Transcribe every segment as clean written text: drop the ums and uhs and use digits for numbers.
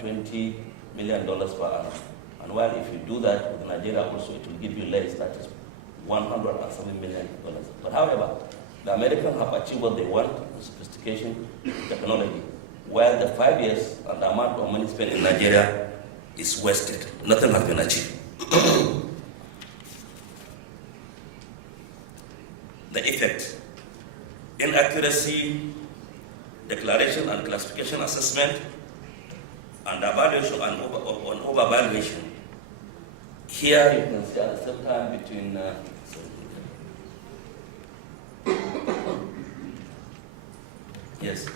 $20 million per annum. And while if you do that with Nigeria also, it will give you less, that is $107 million. But however, the Americans have achieved what they want, sophistication, technology, while the 5 years and the amount of money spent in Nigeria is wasted. Nothing has been achieved. The effect: inaccuracy, declaration and classification assessment, undervaluation and overvaluation. Here you can see at the same time between yes,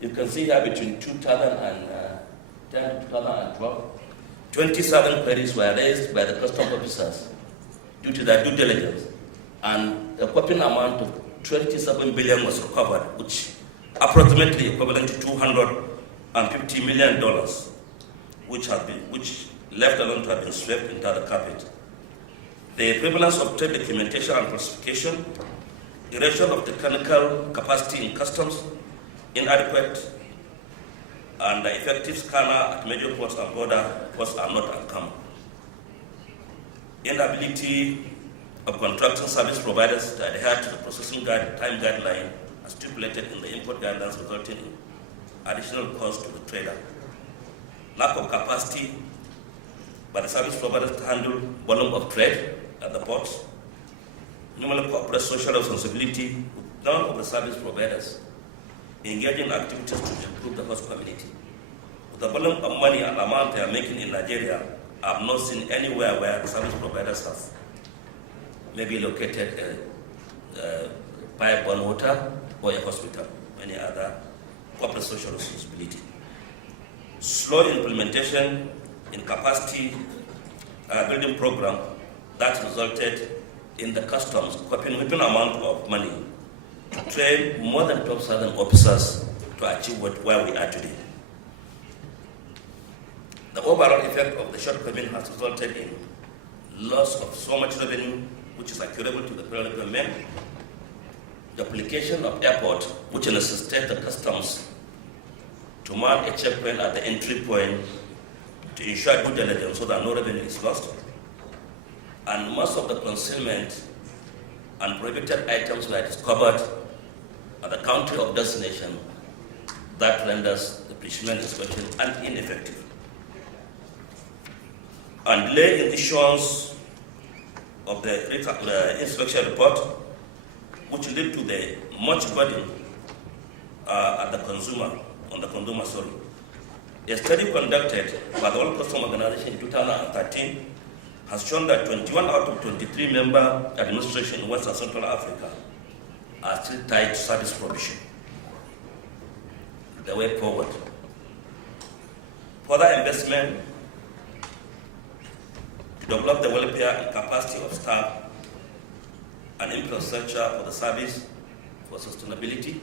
you can see here between 2010 to 2012, 27 queries were raised by the custom officers due to their due diligence, and a whopping amount of 27 billion was recovered, which approximately equivalent to $250 million, which left alone to have been swept into the carpet. The prevalence of trade documentation and falsification, erosion of technical capacity in customs, inadequate and effective scanner at major ports and border ports are not uncommon. Inability of contracting service providers to adhere to the processing time guideline as stipulated in the import guidelines, resulting in additional cost to the trader. Lack of capacity by the service providers to handle volume of trade at the ports. Minimal corporate social responsibility with none of the service providers engaging in activities to improve the host community. With the volume of money and amount they are making in Nigeria, I have not seen anywhere where the service providers have maybe located a pipe-borne water or a hospital, or any other corporate social responsibility. Slow implementation in capacity building program that resulted in the customs whipping amount of money to train more than 12,000 officers to achieve where we are today. The overall effect of the shortcoming has resulted in loss of so much revenue, which is accruable to the federal government, duplication of airport, which necessitates the customs to mount a checkpoint at the entry point to ensure due diligence so that no revenue is lost. And most of the concealment and prohibited items were discovered at the country of destination. That renders the precision inspection ineffective. And delay in issuance of the inspection report, which led to the much burden on the consumer. A study conducted by the World Customs Organization in 2013 has shown that 21 out of 23 member administrations in West and Central Africa are still tied to service provision. The way forward. Further investment to develop the welfare and capacity of staff and infrastructure for the service for sustainability,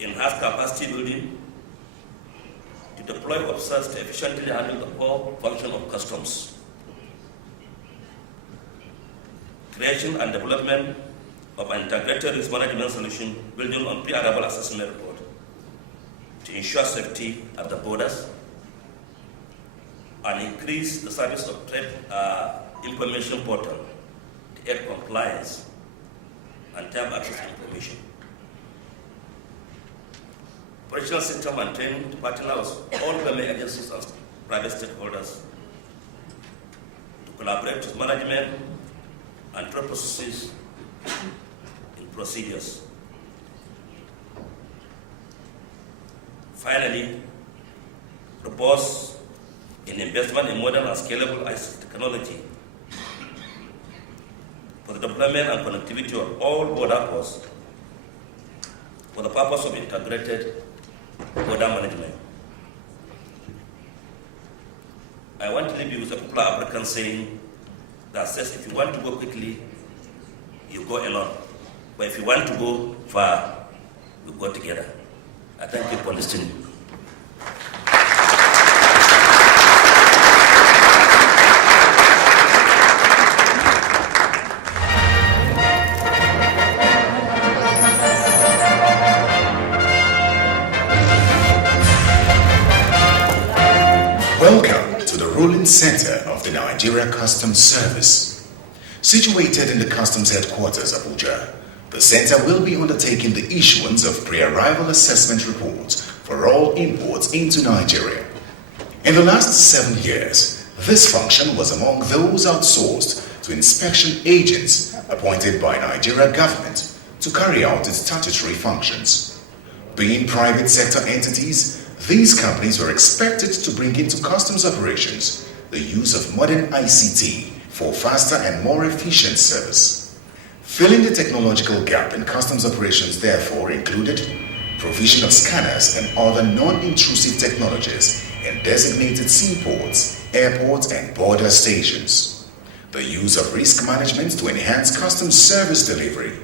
enhance capacity building, to deploy officers to efficiently handle the core function of customs. Creation and development of an integrated risk management solution building on pre-arrival assessment report to ensure safety at the borders and increase the service of trade information portal to aid compliance and time access to information. Operational system and training to partner with all government agencies and private stakeholders to collaborate with management and trade processes in procedures. Finally, propose an investment in modern and scalable ICT technology for the deployment and connectivity of all border posts for the purpose of integrated border management. I want to leave you with a popular African saying that says, if you want to go quickly, you go alone. But if you want to go far, you go together. I thank you for listening. rolling center of the Nigeria Customs Service. Situated in the Customs Headquarters, Abuja, the center will be undertaking the issuance of pre-arrival assessment reports for all imports into Nigeria. In the last 7 years, this function was among those outsourced to inspection agents appointed by Nigeria government to carry out its statutory functions. Being private sector entities, these companies were expected to bring into customs operations the use of modern ICT for faster and more efficient service. Filling the technological gap in customs operations therefore included provision of scanners and other non-intrusive technologies in designated seaports, airports, and border stations, the use of risk management to enhance customs service delivery,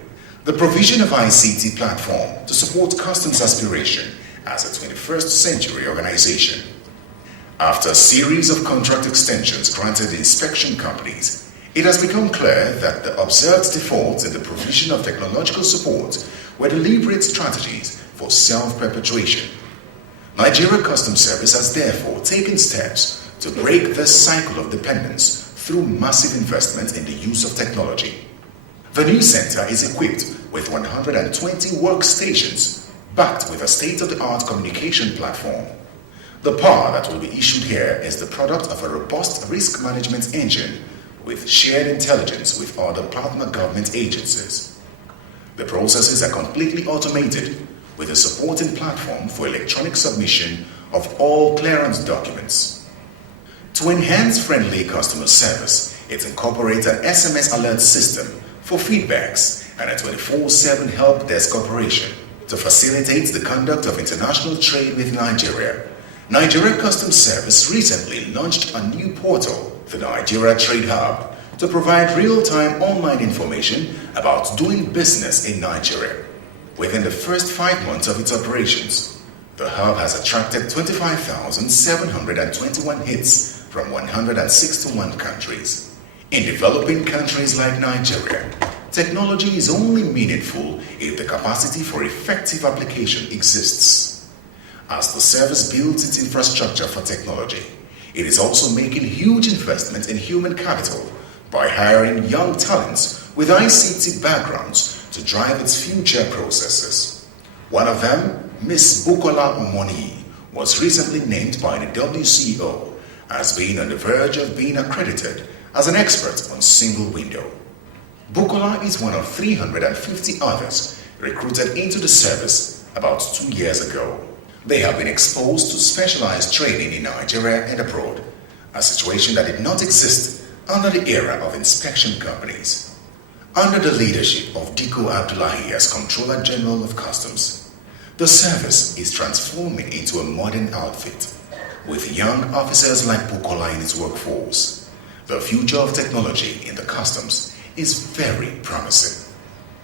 the provision of ICT platform to support customs aspiration as a 21st century organization. After a series of contract extensions granted inspection companies, it has become clear that the observed defaults in the provision of technological support were deliberate strategies for self-perpetuation. Nigeria Customs Service has therefore taken steps to break this cycle of dependence through massive investment in the use of technology. The new center is equipped with 120 workstations backed with a state-of-the-art communication platform. The power that will be issued here is the product of a robust risk management engine with shared intelligence with other partner government agencies. The processes are completely automated with a supporting platform for electronic submission of all clearance documents. To enhance friendly customer service, it incorporates an SMS alert system for feedbacks and a 24/7 help desk operation. To facilitate the conduct of international trade with Nigeria, Nigeria Customs Service recently launched a new portal, the Nigeria Trade Hub, to provide real-time online information about doing business in Nigeria. Within the first 5 months of its operations, the hub has attracted 25,721 hits from 161 countries. In developing countries like Nigeria, technology is only meaningful if the capacity for effective application exists. As the service builds its infrastructure for technology, it is also making huge investments in human capital by hiring young talents with ICT backgrounds to drive its future processes. One of them, Ms. Bukola Umoni, was recently named by the WCO as being on the verge of being accredited as an expert on single window. Bukola is one of 350 others recruited into the service about 2 years ago. They have been exposed to specialized training in Nigeria and abroad, a situation that did not exist under the era of inspection companies. Under the leadership of Diko Abdullahi as Controller General of Customs, the service is transforming into a modern outfit, with young officers like Bukola in its workforce. The future of technology in the customs is very promising.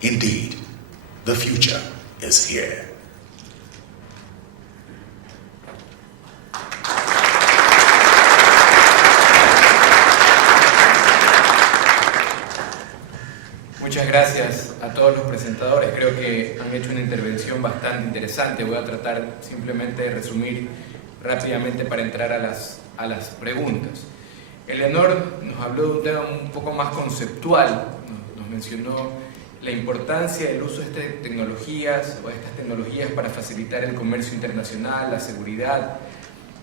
Indeed, the future is here. Muchas gracias a todos los presentadores. Creo que han hecho una intervención bastante interesante. Voy a tratar simplemente de resumir rápidamente para entrar a las preguntas. Eleanor nos habló de un tema un poco más conceptual, nos mencionó la importancia del uso de estas tecnologías para facilitar el comercio internacional, la seguridad,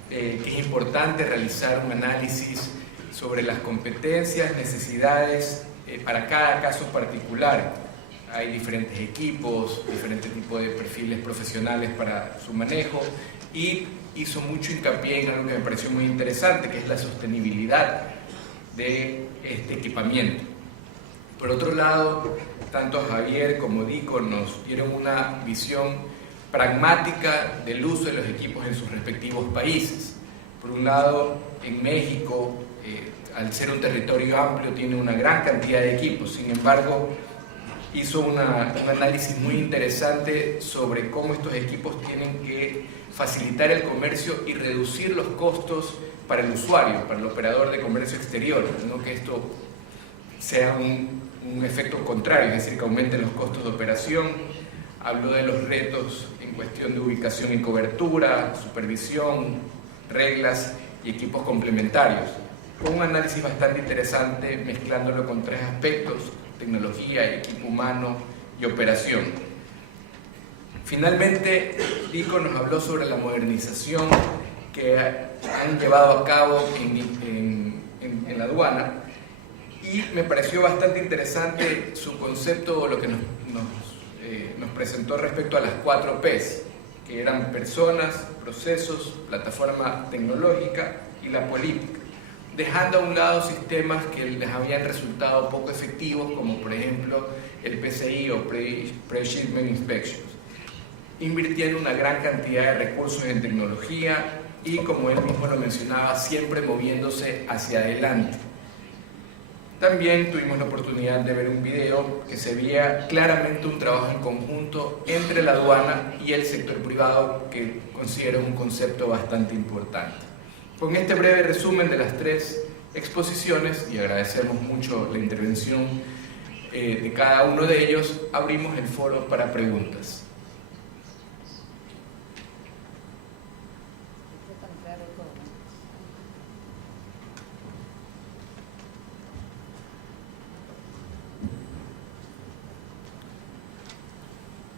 que es importante realizar un análisis sobre las competencias, necesidades para cada caso particular. Hay diferentes equipos, diferentes tipos de perfiles profesionales para su manejo, y hizo mucho hincapié en algo que me pareció muy interesante, que es la sostenibilidad de este equipamiento. Por otro lado, tanto Javier como Diko nos dieron una visión pragmática del uso de los equipos en sus respectivos países. Por un lado, en México, al ser un territorio amplio, tiene una gran cantidad de equipos. Sin embargo, hizo un análisis muy interesante sobre cómo estos equipos tienen que facilitar el comercio y reducir los costos para el usuario, para el operador de comercio exterior, no que esto sea un efecto contrario, es decir, que aumenten los costos de operación. Habló de los retos en cuestión de ubicación y cobertura, supervisión, reglas y equipos complementarios, con un análisis bastante interesante mezclándolo con tres aspectos: tecnología, equipo humano y operación. Finalmente, Lico nos habló sobre la modernización que han llevado a cabo en la aduana, y me pareció bastante interesante su concepto, lo que nos presentó respecto a las 4 P's, que eran personas, procesos, plataforma tecnológica y la política, dejando a un lado sistemas que les habían resultado poco efectivos, como por ejemplo el PCI o Pre-Shipment Inspections, invirtiendo una gran cantidad de recursos en tecnología y, como él mismo lo mencionaba, siempre moviéndose hacia adelante. También tuvimos la oportunidad de ver un video que se veía claramente un trabajo en conjunto entre la aduana y el sector privado, que considero un concepto bastante importante. Con este breve resumen de las 3 exposiciones, y agradecemos mucho la intervención de cada uno de ellos, abrimos el foro para preguntas.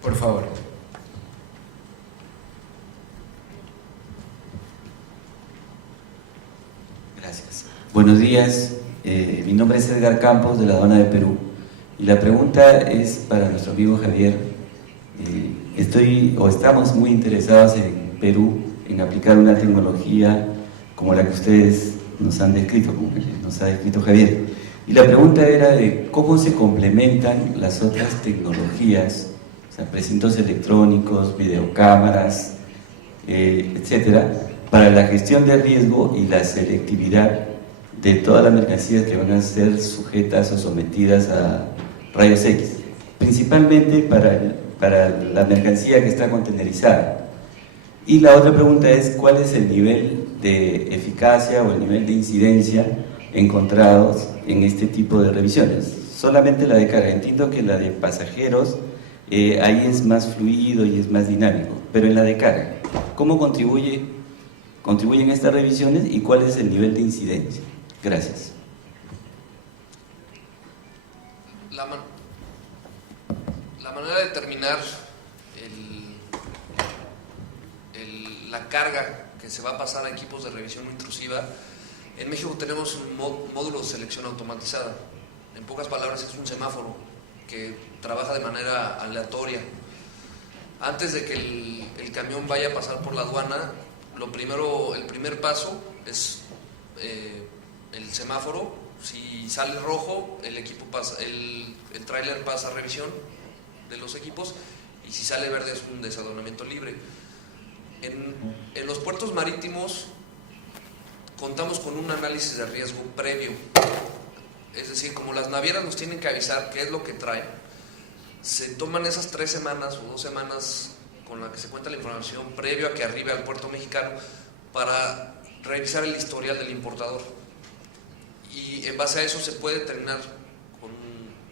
Por favor. Gracias. Buenos días. Mi nombre es Edgar Campos, de la Aduana de Perú. Y la pregunta es para nuestro amigo Javier. Estamos muy interesados en Perú en aplicar una tecnología como la que ustedes nos han descrito, como nos ha descrito Javier. Y la pregunta era de cómo se complementan las otras tecnologías, o sea, precintos electrónicos, videocámaras, etcétera, para la gestión de riesgo y la selectividad de todas las mercancías que van a ser sujetas o sometidas a rayos X, principalmente para la mercancía que está contenerizada. Y la otra pregunta es, ¿cuál es el nivel de eficacia o el nivel de incidencia encontrados en este tipo de revisiones? Solamente la de carga, entiendo que la de pasajeros ahí es más fluido y es más dinámico, pero en la de carga, ¿cómo contribuyen estas revisiones y cuál es el nivel de incidencia? Gracias. La manera de determinar la carga que se va a pasar a equipos de revisión no intrusiva, en México tenemos un módulo de selección automatizada. En pocas palabras, es un semáforo que trabaja de manera aleatoria. Antes de que el camión vaya a pasar por la aduana, el primer paso es el semáforo. Si sale rojo, el tráiler pasa a revisión de los equipos, y si sale verde es un desaduanamiento libre. En los puertos marítimos contamos con un análisis de riesgo previo. Es decir, como las navieras nos tienen que avisar qué es lo que traen, se toman esas 3 semanas o 2 semanas con la que se cuenta la información previo a que arribe al puerto mexicano para revisar el historial del importador. Y en base a eso se puede determinar con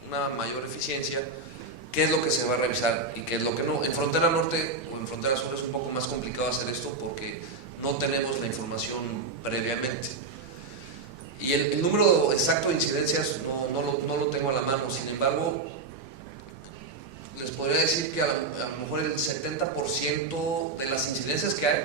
una mayor eficiencia qué es lo que se va a revisar y qué es lo que no. En frontera norte o en frontera sur es un poco más complicado hacer esto porque no tenemos la información previamente. Y el número exacto de incidencias no lo tengo a la mano. Sin embargo, les podría decir que a lo mejor el 70% de las incidencias que hay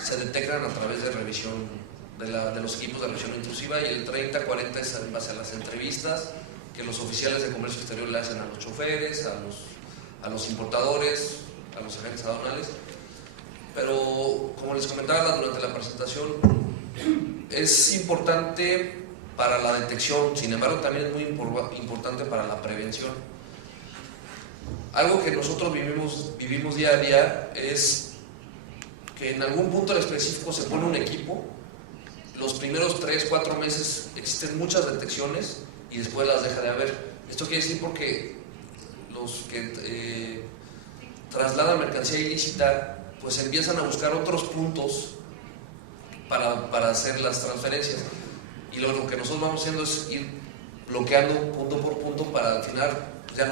se detectan a través de revisión de los equipos de revisión intrusiva, y el 30-40% es en base a las entrevistas que los oficiales de comercio exterior le hacen a los choferes, a los importadores, a los agentes aduanales. Pero como les comentaba durante la presentación, es importante para la detección, sin embargo también es muy importante para la prevención. Algo que nosotros vivimos día a día es que en algún punto en específico se pone un equipo, los primeros 3-4 meses existen muchas detecciones y después las deja de haber. Esto quiere decir porque los que trasladan mercancía ilícita pues empiezan a buscar otros puntos para hacer las transferencias, y lo que nosotros vamos haciendo es ir bloqueando punto por punto para al final ya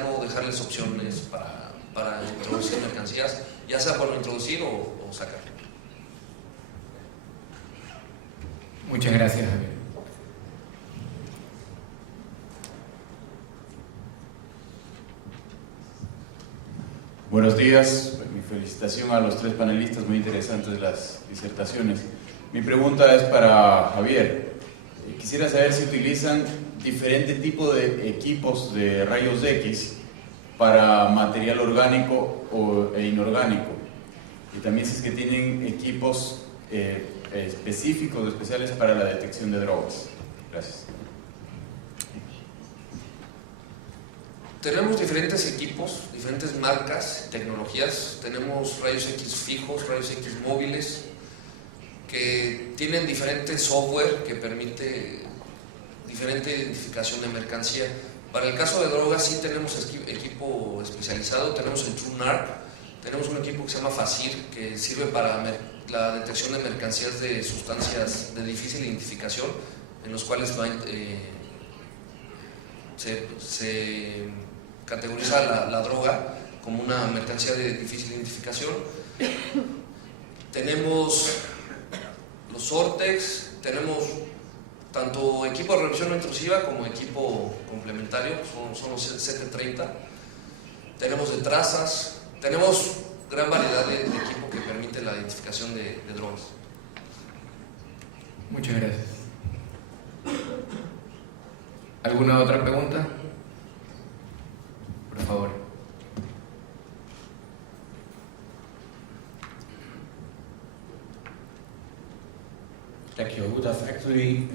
no dejarles opciones para introducir mercancías, ya sea para introducir o sacar. Muchas gracias, Javier. Buenos días, mi felicitación a los tres panelistas, muy interesantes las disertaciones. Mi pregunta es para Javier. Quisiera saber si utilizan diferentes tipos de equipos de rayos X para material orgánico e inorgánico. Y también si es que tienen equipos específicos, especiales para la detección de drogas. Gracias. Tenemos diferentes equipos, diferentes marcas, tecnologías. Tenemos rayos X fijos, rayos X móviles, que tienen diferente software que permite diferente identificación de mercancía. Para el caso de drogas sí tenemos equipo especializado, tenemos el TrueNarc, tenemos un equipo que se llama FASIR, que sirve para la detección de mercancías de sustancias de difícil identificación, en los cuales se categoriza la droga como una mercancía de difícil identificación. Tenemos los Sortex, tenemos tanto equipo de revisión no intrusiva como equipo complementario, son los CT30. Tenemos de trazas, tenemos gran variedad de equipo que permite la identificación de drogas. Muchas gracias. ¿Alguna otra pregunta? Por favor. Thank you. I would have actually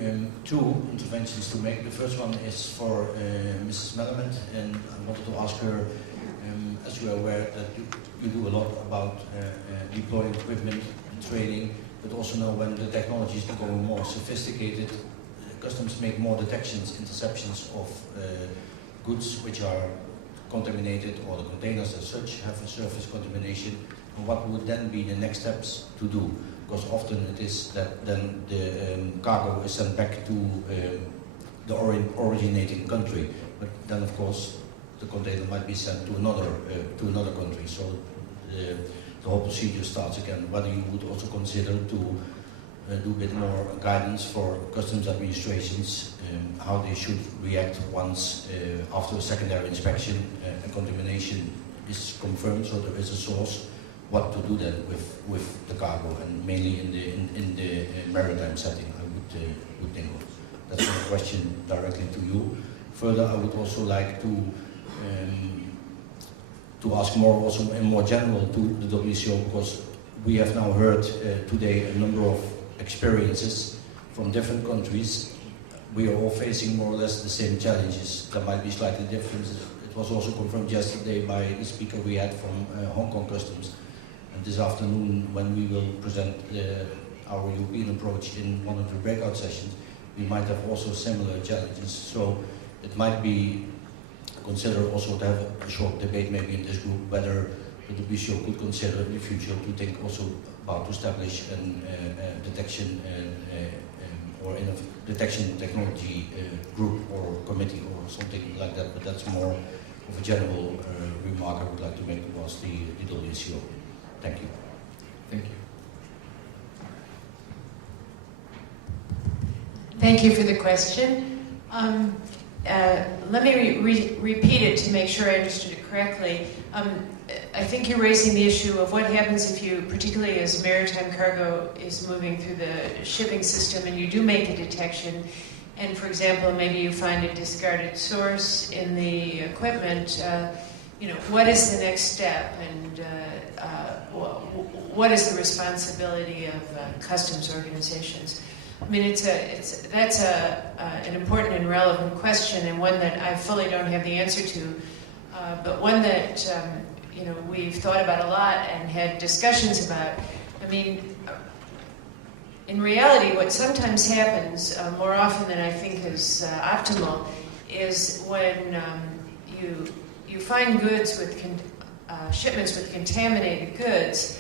two interventions to make. The first one is for Mrs. Mellement, and I wanted to ask her, as you are aware that you do a lot about deploying equipment and training, but also know when the technology is becoming more sophisticated, customs make more detections, interceptions of goods which are contaminated, or the containers as such have a surface contamination. And what would then be the next steps to do? Because often it is that then the cargo is sent back to the originating country, but then of course the container might be sent to another country. So the whole procedure starts again. Whether you would also consider to do a bit more guidance for customs administrations, how they should react once after a secondary inspection a contamination is confirmed, so there is a source. What to do then with the cargo, and mainly in the maritime setting, I would think. That's a question directly to you. Further, I would also like to ask more, also in more general, to the WCO, because we have now heard today a number of experiences from different countries. We are all facing more or less the same challenges. There might be slightly differences. It was also confirmed yesterday by the speaker we had from Hong Kong Customs. And this afternoon, when we will present our European approach in one of the breakout sessions, we might have also similar challenges. So it might be considered also to have a short debate maybe in this group whether the WCO could consider in the future to think also about to establish a detection or in a detection technology group or committee or something like that. But that's more of a general remark I would like to make towards the WCO. Thank you. Thank you. Thank you for the question. Let me repeat it to make sure I understood it correctly. I think you're raising the issue of what happens if you, particularly as maritime cargo is moving through the shipping system and you do make a detection, and for example, maybe you find a discarded source in the equipment, what is the next step, and what is the responsibility of customs organizations? I mean, that's an important and relevant question, and one that I fully don't have the answer to, but one that we've thought about a lot and had discussions about. I mean, in reality, what sometimes happens, more often than I think is optimal, is when you find goods with shipments with contaminated goods.